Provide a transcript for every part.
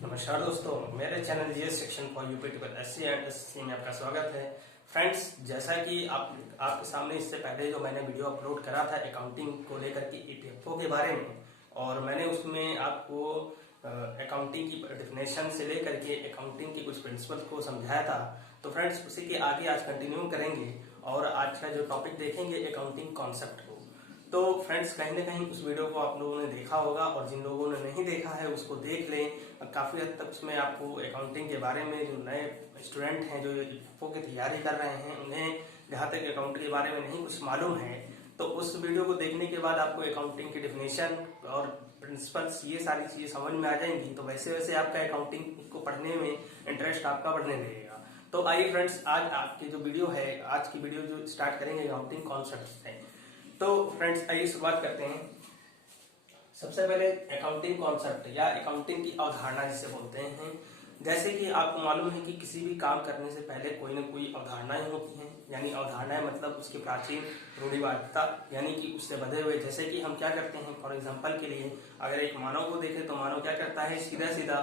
नमस्कार दोस्तों, मेरे channel GS section for UP triple SC and SSC में आपका स्वागत है। फ्रेंड्स, जैसा कि आपके सामने इससे पहले जो मैंने वीडियो अपलोड करा था अकाउंटिंग को लेकर के ईपीएफओ के बारे में, और मैंने उसमें आपको अकाउंटिंग की डेफिनेशन से लेकर के अकाउंटिंग के कुछ प्रिंसिपल्स को समझाया था। तो फ्रेंड्स, उसी के आगे आज कंटिन्यू करेंगे और आज का जो टॉपिक देखेंगे अकाउंटिंग कॉन्सेप्ट को। तो फ्रेंड्स, कहीं ना कहीं उस वीडियो को आप लोगों ने देखा होगा और जिन लोगों ने नहीं देखा है उसको देख लें। काफ़ी हद तक उसमें आपको अकाउंटिंग के बारे में, जो नए स्टूडेंट हैं जो ईपीएफओ की तैयारी कर रहे हैं, उन्हें जहाँ तक अकाउंटिंग के बारे में नहीं कुछ मालूम है, तो उस वीडियो को देखने के बाद आपको अकाउंटिंग की डेफिनेशन और प्रिंसिपल्स ये सारी चीज़ें समझ में आ जाएंगी। तो वैसे वैसे आपका अकाउंटिंग को पढ़ने में इंटरेस्ट आपका बढ़ने लगेगा। तो आइए फ्रेंड्स, आज आपकी जो वीडियो है, आज की वीडियो जो स्टार्ट करेंगे अकाउंटिंग कॉन्सेप्ट से। तो फ्रेंड्स, आइए शुरुआत करते हैं। सबसे पहले अकाउंटिंग कॉन्सेप्ट या अकाउंटिंग की अवधारणा जिसे बोलते हैं। जैसे कि आपको मालूम है कि किसी भी काम करने से पहले कोई ना कोई अवधारणाएं होती हैं, यानी अवधारणाएं मतलब उसकी प्राचीन रूढ़िवादिता, यानी कि उससे बधे हुए। जैसे कि हम क्या करते हैं, फॉर एग्जांपल के लिए अगर एक मानव को देखें तो मानव क्या करता है, सीधा सीधा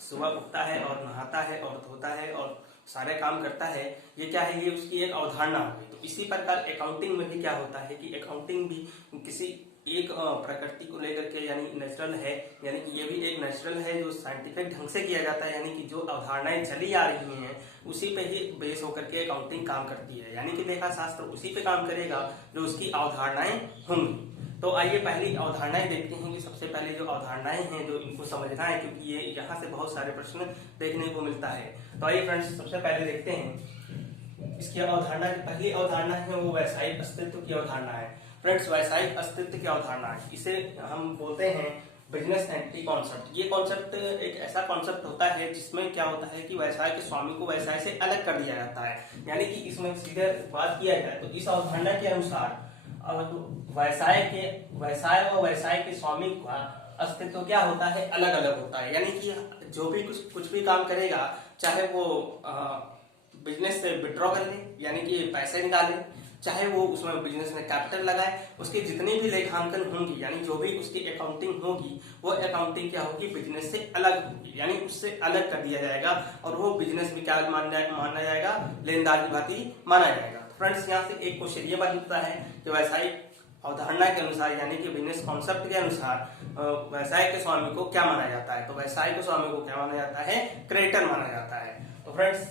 सुबह उठता है और नहाता है और धोता है और सारे काम करता है। ये क्या है, ये उसकी एक अवधारणा होगी। तो इसी प्रकार अकाउंटिंग में भी क्या होता है कि अकाउंटिंग भी किसी एक प्रकृति को लेकर के, यानी नेचुरल है, यानी कि ये भी एक नेचुरल है जो साइंटिफिक ढंग से किया जाता है, यानी कि जो अवधारणाएं चली आ रही हैं उसी पे ही बेस होकर के अकाउंटिंग काम करती है। यानी कि लेखा शास्त्र उसी पे काम करेगा जो उसकी अवधारणाएं होंगी। तो आइए पहली अवधारणाएं देखते हैं कि सबसे पहले जो अवधारणाएं हैं जो इनको समझना है, क्योंकि ये यहाँ से बहुत सारे प्रश्न देखने को मिलता है। तो आइए फ्रेंड्स, सबसे पहले देखते हैं इसकी अवधारणा। पहली अवधारणा है वो वैश्विक अस्तित्व की अवधारणा है। फ्रेंड्स, वैश्विक अस्तित्व की अवधारणा है, इसे हम बोलते हैं बिजनेस एंटिटी कॉन्सेप्ट। ये कॉन्सेप्ट एक ऐसा कॉन्सेप्ट होता है जिसमें क्या होता है कि व्यवसाय के स्वामी को व्यवसाय से अलग कर दिया जाता है। यानी कि इसमें सीधे बात किया जाए तो इस अवधारणा के अनुसार व्यवसाय और व्यवसाय के स्वामी का अस्तित्व क्या होता है, अलग अलग होता है। यानी कि जो भी कुछ भी काम करेगा, चाहे वो बिजनेस से विड्रॉ कर ले, यानी कि पैसे निकाले, चाहे वो उसमें बिजनेस में कैपिटल लगाए, उसकी जितनी भी लेखांकन होंगी, यानी जो भी उसकी अकाउंटिंग होगी, वो अकाउंटिंग क्या होगी, बिजनेस से अलग होगी, यानी उससे अलग कर दिया जाएगा और वो बिजनेस भी क्या माना जाएगा, लेनदार की भांति माना जाएगा। फ्रेंड्स, यहाँ से एक क्वेश्चन ये बनता है कि व्यवसायिक अवधारणा के अनुसार, यानी कि बिजनेस कॉन्सेप्ट के अनुसार व्यवसाय के स्वामी को क्या माना जाता है। तो व्यवसाय के स्वामी को क्या माना जाता है, क्रेडिटर माना जाता है। तो फ्रेंड्स,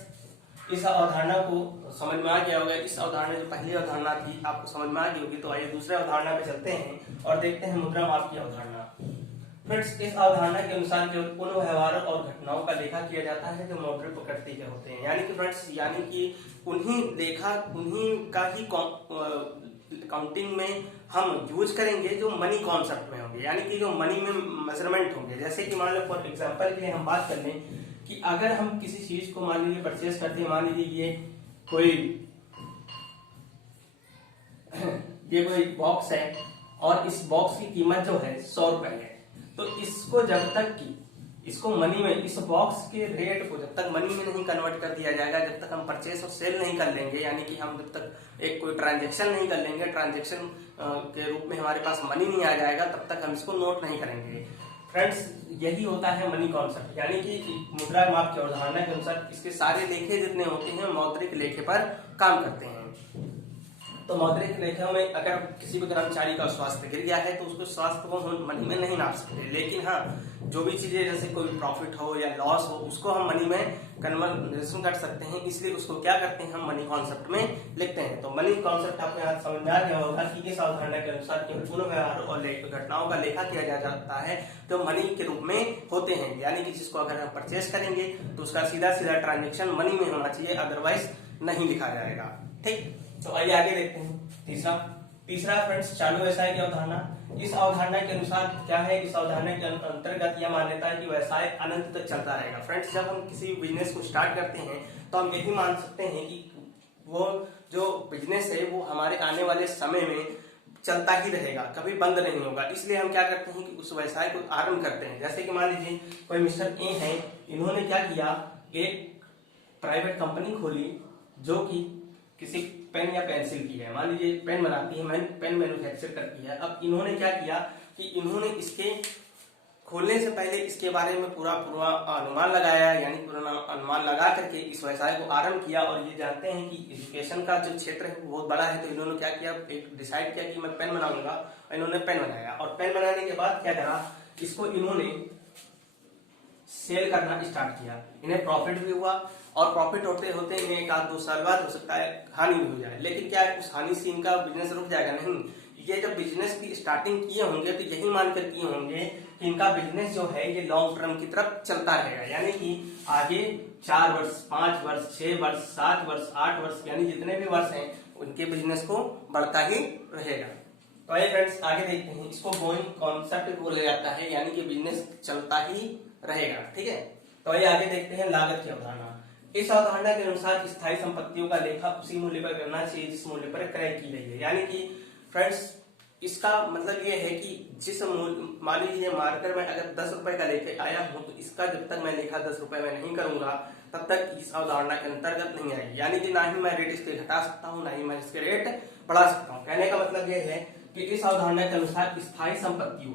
इस अवधारणा को समझ में आ गया होगा। इस अवधारणा जो पहली अवधारणा थी आपको समझ में आ गई होगी। तो आइए दूसरे अवधारणा पे चलते हैं और देखते हैं मुद्रा माप की अवधारणा। फ्रेंड्स, इस अवधारणा के अनुसार केवल उन व्यवहारों और घटनाओं का लेखा किया जाता है जो मौद्रिक प्रकृति के होते हैं। यानी कि फ्रेंड्स, यानी कि उन्हीं का ही अकाउंटिंग में हम यूज करेंगे जो मनी कॉन्सेप्ट में होंगे, यानी कि जो मनी में मेजरमेंट होंगे। जैसे कि मान लो फॉर एग्जांपल के लिए हम बात कर लें कि अगर हम किसी चीज को मान लीजिए परचेस करते हैं, मान लीजिए ये कोई बॉक्स है और इस बॉक्स की कीमत जो है 100 रुपए है। तो इसको जब तक कि इसको मनी में, इस बॉक्स के रेट को जब तक मनी में नहीं कन्वर्ट कर दिया जाएगा, जब तक हम परचेस और सेल नहीं कर लेंगे, यानी कि हम जब तक एक कोई ट्रांजेक्शन नहीं कर लेंगे, ट्रांजेक्शन के रूप में हमारे पास मनी नहीं आ जाएगा, तब तक हम इसको नोट नहीं करेंगे। फ्रेंड्स, यही होता है मनी कॉन्सेप्ट। यानी कि मुद्रा माप की अवधारणा के अनुसार इसके सारे लेखे जितने होते हैं मौद्रिक लेखे पर काम करते हैं। तो मौद्रिक लेखा में अगर किसी भी कर्मचारी का स्वास्थ्य गिर गया है तो उसको स्वास्थ्य को हम मनी में नहीं नाप सकते, लेकिन हाँ, जो भी चीजें जैसे कोई प्रॉफिट हो या लॉस हो उसको हम मनी में कन्वर्जन कर सकते हैं। इसलिए उसको क्या करते हैं, हम मनी कॉन्सेप्ट में लिखते हैं। तो मनी कॉन्सेप्ट आपको यहाँ समझ में आ गया होगा कि इस अवधारणा के अनुसार केवल उन व्यवहारों और घटनाओं का लेखा किया जाता है जो मनी के रूप में होते हैं। यानी कि जिसको अगर हम परचेस करेंगे तो उसका सीधा सीधा ट्रांजेक्शन मनी में होना चाहिए, अदरवाइज नहीं लिखा जाएगा। ठीक, तो आइए आगे देखते हैं। तीसरा फ्रेंड्स, चालू व्यवसाय की अवधारणा। इस अवधारणा के अनुसार क्या है, इस अवधारणा के अंतर्गत यह मान्यता है कि व्यवसाय अनंत तक चलता रहेगा। फ्रेंड्स, जब हम किसी बिजनेस को स्टार्ट करते हैं तो हम यही मान सकते हैं कि वो जो बिजनेस है वो हमारे आने वाले समय में चलता ही रहेगा, कभी बंद नहीं होगा। इसलिए हम क्या करते हैं कि उस व्यवसाय को आरंभ करते हैं। जैसे कि मान लीजिए कोई मिस्टर ए है, इन्होंने क्या किया, एक प्राइवेट कंपनी खोली जो कि किसी पेन या पेंसिल की है। मान लीजिए पेन बनाती है, पेन मैन्युफैक्चर करती है। अब इन्होंने क्या किया कि इन्होंने इसके खोलने से पहले इसके बारे में पूरा पूरा अनुमान लगाया, यानी पूरा अनुमान लगा करके इस व्यवसाय को आरंभ किया। और ये जानते हैं कि एजुकेशन का जो क्षेत्र है वो बहुत बड़ा है, तो इन्होंने क्या किया, एक डिसाइड किया कि मैं पेन बनाऊंगा, और इन्होंने पेन बनाया। और पेन बनाने के बाद क्या करा, इसको इन्होंने सेल करना स्टार्ट किया। इन्हें प्रॉफिट भी हुआ, और प्रॉफिट होते होते इन्हें 1-2 साल बाद हो सकता है हानि भी हो जाए। लेकिन क्या है, उस हानि से इनका बिजनेस रुक जाएगा? नहीं, ये जब बिजनेस की स्टार्टिंग किए होंगे तो यही मानकर किए होंगे कि इनका बिजनेस जो है ये लॉन्ग टर्म की तरफ चलता रहेगा, यानी कि आगे 4 वर्ष, 5 वर्ष, 6 वर्ष, 7 वर्ष, 8 वर्ष, यानी जितने भी वर्ष हैं उनके बिजनेस को बढ़ता ही रहेगा। तो आइए फ्रेंड्स आगे देखते हैं। इसको गोइंग कॉन्सेप्ट बोला जाता है, यानी कि बिजनेस चलता ही रहेगा। ठीक है, तो आइए आगे देखते हैं लागत की अवधारणा। इस अवधारणा के अनुसार स्थायी संपत्तियों का लेखा उसी मूल्य पर करना चाहिए जिस मूल्य पर क्रय की गई है। यानी कि फ्रेंड्स इसका मतलब ये है कि जिस मान लीजिए मार्केट में अगर 10 रुपए का लेके आया हूं तो इसका जब तक मैं लेखा 10 रुपए में नहीं करूंगा तब तक इस अवधारणा के अंतर्गत नहीं आएगी। यानी कि ना ही मैं रेट इसके घटा सकता हूं, ना ही मैं इसके रेट बढ़ा सकता हूं। कहने का मतलब ये है कि इस अवधारणा के अनुसार स्थायी संपत्तियों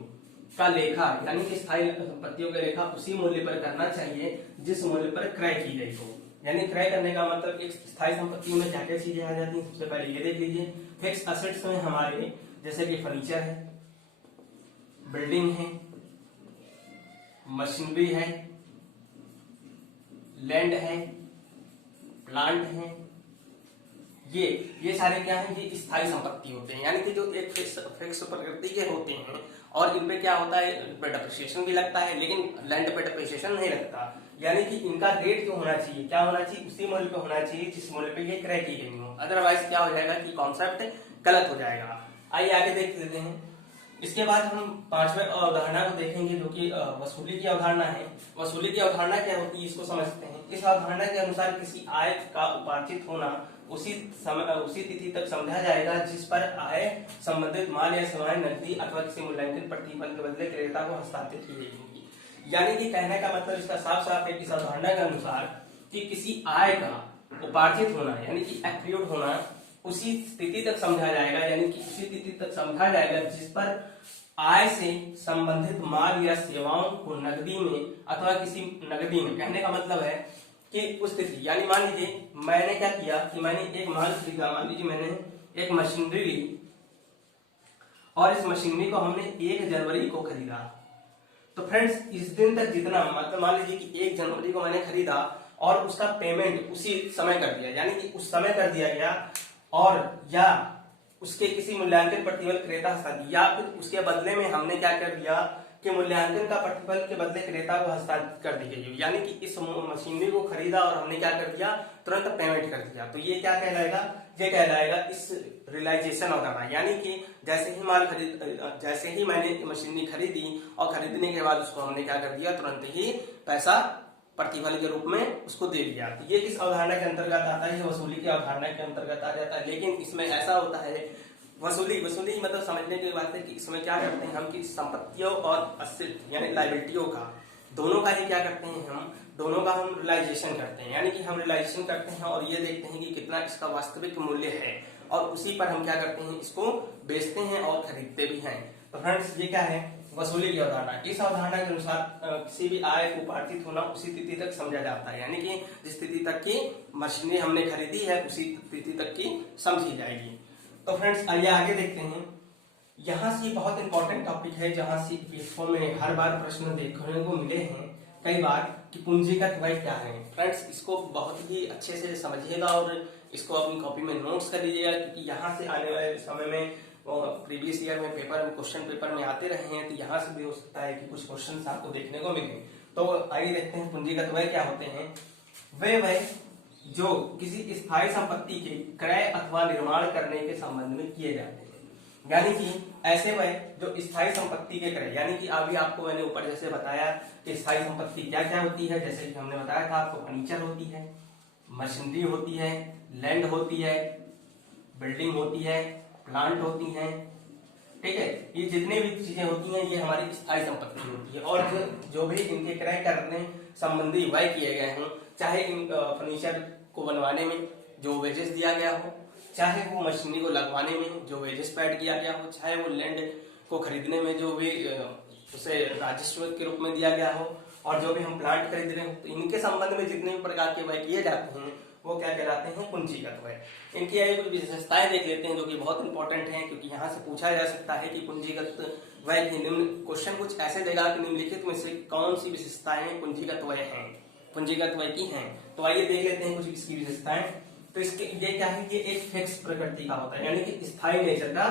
का लेखा, यानी कि स्थायी संपत्तियों का लेखा उसी मूल्य पर करना चाहिए जिस मूल्य पर क्रय की गई हो। यानी क्रय करने का मतलब एक स्थायी संपत्ति में क्या क्या चीजें आ जाती हैं, सबसे पहले ये देख लीजिए। फिक्स असेट्स में हमारे जैसे कि फर्नीचर है, बिल्डिंग है, मशीनरी है, लैंड है, प्लांट है, ये सारे क्या हैं, ये स्थायी संपत्ति होते हैं। यानी कि जो एक फिक्स प्रकृति के होते हैं, और इनपे क्या होता है, पे डिप्रिसिएशन भी लगता है, लेकिन लैंड पे डिप्रिसिएशन नहीं लगता। यानी कि इनका रेट जो होना चाहिए, क्या होना चाहिए, उसी मूल्य पे होना चाहिए जिस मूल्य पे ये क्रय की गई हो। अदरवाइज क्या हो जाएगा कि कॉन्सेप्ट गलत हो जाएगा। आइए आगे देख लेते हैं। इसके बाद हम 5वें अवधारणा को देखेंगे जो कि वसूली की अवधारणा है। वसूली की अवधारणा क्या होती है इसको समझते हैं। इस अवधारणा के अनुसार किसी आय का उपार्जित होना उसी तिथि तक समझा जाएगा जिस पर आय संबंधित माल या सेवाएं नकदी अथवा किसी मूल्यांकन प्रतिफल के बदले क्रेता को हस्तांतरित की जाएगी। यानी कि कहने का मतलब इसका साफ साफ है कि इस अवधारणा के अनुसार कि किसी आय का उपार्जित होना यानी कि एक्रियूट होना उसी स्थिति तक समझा जाएगा, यानी कि उसी स्थिति तक समझा जाएगा जिस पर आय से संबंधित माल या सेवाओं को नकदी में अथवा किसी नकदी में, कहने का मतलब है कि उस स्थिति, यानी मान लीजिए मैंने क्या किया कि मैंने एक माल खरीदा, मान लीजिए मैंने एक मशीनरी ली और इस मशीनरी को हमने 1 जनवरी को खरीदा। तो फ्रेंड्स इस दिन तक जितना, मतलब मान लीजिए कि 1 जनवरी को मैंने खरीदा और उसका पेमेंट उसी समय कर दिया, यानी कि उस समय कर दिया गया, और या उसके किसी मूल्यांकन प्रतिफल क्रेता हस्तांतरित, या फिर उसके बदले में हमने क्या कर दिया कि मूल्यांकन का प्रतिफल के बदले क्रेता को हस्तांतरित कर दी गई, यानी कि इस मशीनरी को खरीदा और हमने क्या कर दिया, तुरंत पेमेंट कर दिया। तो ये क्या कहलाएगा, ये कहलाएगा इस रियलाइजेशन अवधारणा। यानी कि जैसे ही मैंने मशीनरी खरीदी और खरीदने के बाद उसको हमने क्या कर दिया, तुरंत ही पैसा प्रतिफल के रूप में उसको दे दिया। तो ये किस अवधारणा के अंतर्गत आता है, वसूली की अवधारणा के अंतर्गत आ जाता है। लेकिन इसमें ऐसा होता है, वसूली मतलब समझने की बात है कि इसमें क्या करते हैं हम कि संपत्तियों और असेट यानी लायबिलिटियों का, दोनों का ही क्या करते हैं हम, दोनों का हम रियलाइजेशन करते हैं। यानी कि हम रियलाइजेशन करते हैं और ये देखते हैं कि कितना इसका वास्तविक मूल्य है, और उसी पर हम क्या करते हैं, इसको बेचते हैं और खरीदते भी हैं। तो फ्रेंड्स ये क्या है, वसूली की अवधारणा। इस अवधारणा के अनुसार किसी भी आय को उपार्जित होना उसी तिथि तक समझा जाता है, यानी कि जिस तिथि तक की मशीनरी हमने खरीदी है उसी तिथि तक की समझी जाएगी। तो फ्रेंड्स आइए आगे देखते हैं। यहाँ से बहुत इंपॉर्टेंट टॉपिक है जहाँ से पेपर में हर बार प्रश्न देखने को मिले हैं कई बार कि पूंजीगत व्यय क्या है। फ्रेंड्स इसको बहुत ही अच्छे से समझिएगा और इसको अपनी कॉपी में नोट्स कर लीजिएगा, क्योंकि यहाँ से आने वाले समय में प्रीवियस ईयर में क्वेश्चन पेपर में आते रहे हैं, तो यहाँ से भी हो सकता है कि कुछ क्वेश्चन आपको देखने को मिले। तो आइए देखते हैं पूंजीगत व्यय क्या होते हैं। वे व्यय जो किसी स्थायी संपत्ति के क्रय अथवा निर्माण करने के संबंध में किए जाते हैं, यानी कि ऐसे व्यय जो स्थायी संपत्ति के क्रय, यानी कि अभी आपको मैंने ऊपर जैसे बताया कि स्थायी संपत्ति क्या क्या होती है, जैसे कि हमने बताया था आपको, फर्नीचर होती है, मशीनरी होती है, लैंड होती है, बिल्डिंग होती है, प्लांट होती हैं, ठीक है। ये जितने भी चीजें होती हैं ये हमारी स्थायी संपत्ति होती है, और जो भी इनके क्रय करने संबंधी व्यय किए गए हों, चाहे इन फर्नीचर को बनवाने में जो वेजेस दिया गया हो, चाहे वो मशीनरी को लगवाने में जो वेजेस पेड किया गया हो, चाहे वो लैंड को खरीदने में जो भी उसे राजस्व के रूप में दिया गया हो, और जो भी हम प्लांट खरीद रहे हो तो इनके संबंध में जितने भी प्रकार के व्यय किए जाते हैं वो क्या कहलाते हैं, पूंजीगत व्यय। इनकी आगे कुछ विशेषताएं देख लेते हैं जो कि बहुत इंपॉर्टेंट हैं, क्योंकि यहाँ से पूछा जा सकता है कि पूंजीगत व्यय की निम्न क्वेश्चन कुछ ऐसे देगा कि निम्नलिखित में से कौन सी विशेषताएं पूंजीगत व्यय हैं, पूंजीगत व्यय की हैं। तो आइए देख लेते हैं कुछ इसकी विशेषताएं। तो इसके ये क्या है, ये एक फिक्स प्रकृति का होता है, यानी कि स्थायी नेचर का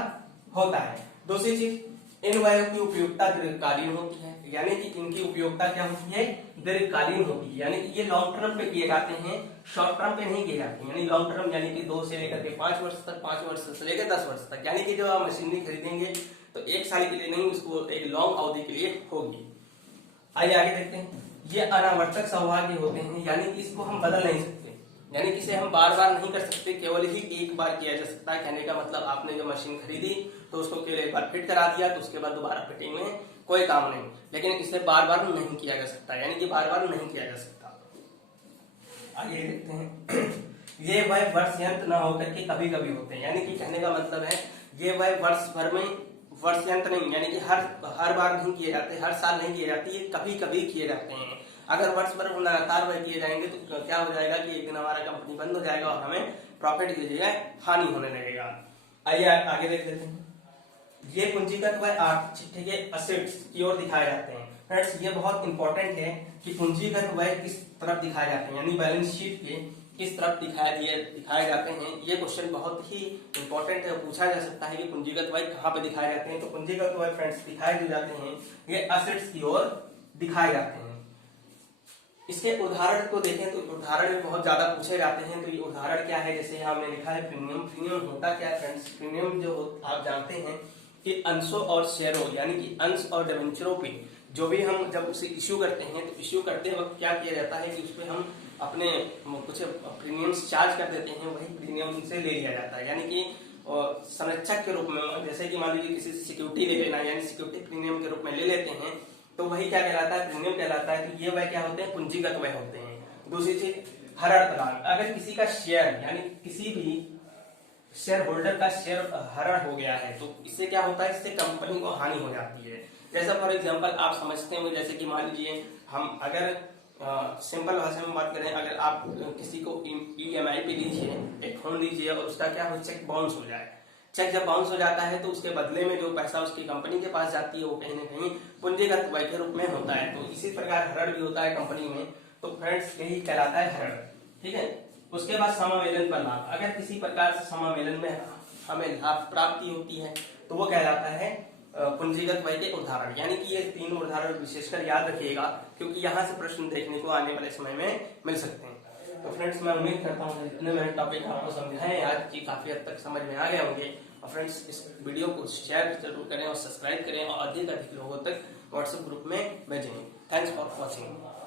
होता है। दूसरी चीज, इन व्ययों की उपयोगिता दीर्घकालीन होती है, यानी कि इनकी उपयोगिता क्या होती है, दीर्घकालीन होती है, यानी कि ये लॉन्ग टर्म पे किए जाते हैं, शॉर्ट टर्म पे नहीं किए जाते हैं। यानी लॉन्ग टर्म यानी कि 2 से लेकर के 5 वर्ष तक, 5 वर्ष से लेकर 10 वर्ष तक, यानी कि जब आप मशीनरी खरीदेंगे तो 1 साल के लिए नहीं, उसको एक लॉन्ग अवधि के लिए होगी। आइए आगे देखते हैं। ये अनावर्तक स्वभाव के होते हैं, यानी कि इसको हम बदल नहीं सकते, यानी कि इसे हम बार बार नहीं कर सकते, केवल ही एक बार किया जा सकता है। कहने का मतलब आपने जो मशीन खरीदी तो उसको केवल एक बार फिट करा दिया, तो उसके बाद दोबारा फिटिंग में कोई काम नहीं, लेकिन इसे बार बार नहीं किया जा सकता, यानी कि बार बार नहीं किया जा सकता। आगे देखते हैं। ये वह वर्ष यंत्र न होकर के कभी कभी होते हैं, यानी कि कहने का मतलब है ये वह वर्ष भर में वर्ष यंत्र नहीं, यानी कि हर बार नहीं किए जाते, हर साल नहीं किए जाते, ये कभी कभी किए जाते हैं। अगर वर्ष भर लगातार वह किए जाएंगे तो क्या हो जाएगा कि एक दिन हमारा कंपनी बंद हो जाएगा और हमें प्रॉफिट की जगह हानि होने लगेगा। आइए आगे देख लेते हैं। ये पूंजीगत व्यय आर्थिक के असेट्स की ओर दिखाए जाते हैं। फ्रेंड्स ये बहुत इंपॉर्टेंट है कि पूंजीगत व्यय किस तरफ दिखाए जाते हैं, यानी बैलेंस शीट के किस तरफ दिखाए जाते हैं। ये क्वेश्चन बहुत ही इंपॉर्टेंट है, पूछा जा सकता है कि पूंजीगत व्यय कहाँ पे दिखाए जाते हैं। तो पूंजीगत व्यय फ्रेंड्स दिखाए जो जाते हैं ये असेट्स की ओर दिखाए जाते हैं। इसके उदाहरण को देखें तो उदाहरण में बहुत ज्यादा पूछे जाते हैं। तो ये उदाहरण क्या है, जैसे हमने लिखा है प्रीमियम। प्रीमियम होता क्या है फ्रेंड्स, प्रीमियम जो आप जानते हैं कि अंशों और शेयरों, यानी कि अंश और डिबेंचरों पे जो भी हम जब उसे इश्यू करते हैं तो इश्यू करते वक्त क्या किया जाता है कि उस पर हम अपने कुछ प्रीमियम्स चार्ज कर देते हैं, वही प्रीमियम से ले लिया जाता है, यानी कि संरक्षक के रूप में। जैसे कि मान लीजिए किसी से सिक्योरिटी ले लेना, यानी सिक्योरिटी प्रीमियम के रूप में ले लेते हैं, तो वही क्या कहलाता है, प्रीमियम कहलाता है। तो ये वह क्या होते हैं, पूंजीगत व्यय होते हैं। दूसरी चीज हरण प्रदान, अगर किसी का शेयर यानी किसी भी शेयर होल्डर का शेयर हरण हो गया है तो इससे क्या होता है, इससे कंपनी को हानि हो जाती है। जैसा फॉर एग्जांपल आप समझते हैं, जैसे कि मान लीजिए हम अगर सिंपल भाषा में बात करें, अगर आप किसी को EMI पे लीजिए, एक फोन लीजिए और उसका क्या हो, चेक बाउंस हो जाए। चेक जब बाउंस हो जाता है तो उसके बदले में जो पैसा उसकी कंपनी के पास जाती है वो कहीं ना कहीं पूंजीगत व्यय के रूप में होता है। तो इसी प्रकार हरण भी होता है कंपनी में। तो फ्रेंड्स यही कहलाता है हरण, ठीक है। उसके बाद समावेलन पर लाभ, अगर किसी प्रकार से समावेलन में हमें लाभ प्राप्ति होती है तो वो कहलाता है पूंजीगत व्यय के उदाहरण। यानी कि ये 3 उदाहरण विशेषकर याद रखिएगा, क्योंकि यहाँ से प्रश्न देखने को आने वाले समय में मिल सकते हैं। तो फ्रेंड्स मैं उम्मीद करता हूँ जितने मैंने टॉपिक आपको समझाए आज की काफी हद तक समझ में आ गए होंगे। और फ्रेंड्स इस वीडियो को शेयर जरूर करें और सब्सक्राइब करें और अधिक लोगों तक व्हाट्सएप ग्रुप में भेजें। Thanks for watching.